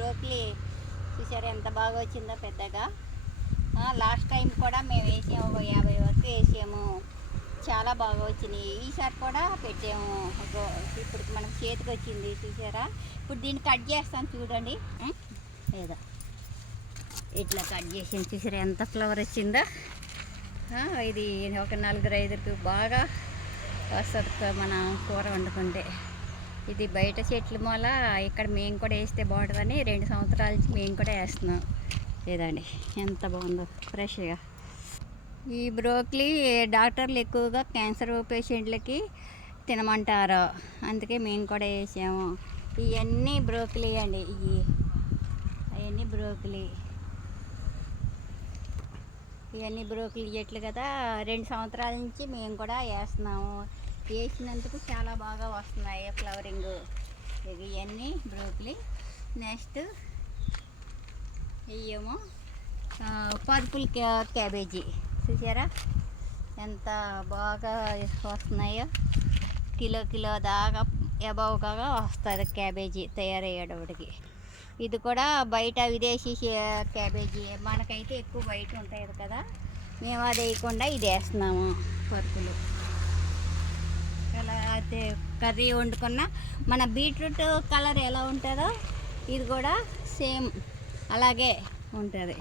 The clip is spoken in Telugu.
బ్రోకలీ చూసారా ఎంత బాగా వచ్చిందో పెద్దగా. లాస్ట్ టైం కూడా మేము వేసాము, ఒక 50 వరకు వేసాము, చాలా బాగా వచ్చినాయి. ఈసారి కూడా పెట్టాము. ఇప్పుడు మనకు చేతికి వచ్చింది చూసారా. ఇప్పుడు దీన్ని కట్ చేస్తాను చూడండి. లేదా ఇట్లా కట్ చేసాను చూసారా ఎంత ఫ్లవర్ వచ్చిందో. ఇది ఒక 4-5కి బాగా వస్తుంది మనం కూర వండుకుంటే. ఇది బయట చెట్లు మూల ఇక్కడ మేము కూడా వేస్తే బాగుంటుందని 2 సంవత్సరాల నుంచి మేము కూడా వేస్తున్నాం. లేదండి ఎంత బాగుందో ఫ్రెష్గా. ఈ బ్రోకలీ డాక్టర్లు ఎక్కువగా క్యాన్సర్ పేషెంట్లకి తినమంటారు, అందుకే మేము కూడా వేసాము. ఇవన్నీ బ్రోకలీ అండి, అవన్నీ బ్రోకలీ. ఇవన్నీ బ్రోకలీ చెట్లు కదా, 2 సంవత్సరాల నుంచి మేము కూడా వేస్తున్నాము. వేసినందుకు చాలా బాగా వస్తున్నాయి ఫ్లవరింగ్. ఇవన్నీ బ్రోకలీ. నెక్స్ట్ ఇవేమో పర్పుల్ క్యాబేజీ చూసారా ఎంత బాగా వస్తున్నాయో. కిలో దాకా అబౌవ్గా వస్తుంది క్యాబేజీ తయారయ్యేటప్పటికి. ఇది కూడా బయట విదేశీ క్యాబేజీ, మనకైతే ఎక్కువ బయట ఉంటాయి కదా, మేము అది వేయకుండా ఇది వేస్తున్నాము పరుపులు. ఎలా అయితే కర్రీ వండుకున్నా మన బీట్రూట్ కలర్ ఎలా ఉంటుందో ఇది కూడా సేమ్ అలాగే ఉంటుంది.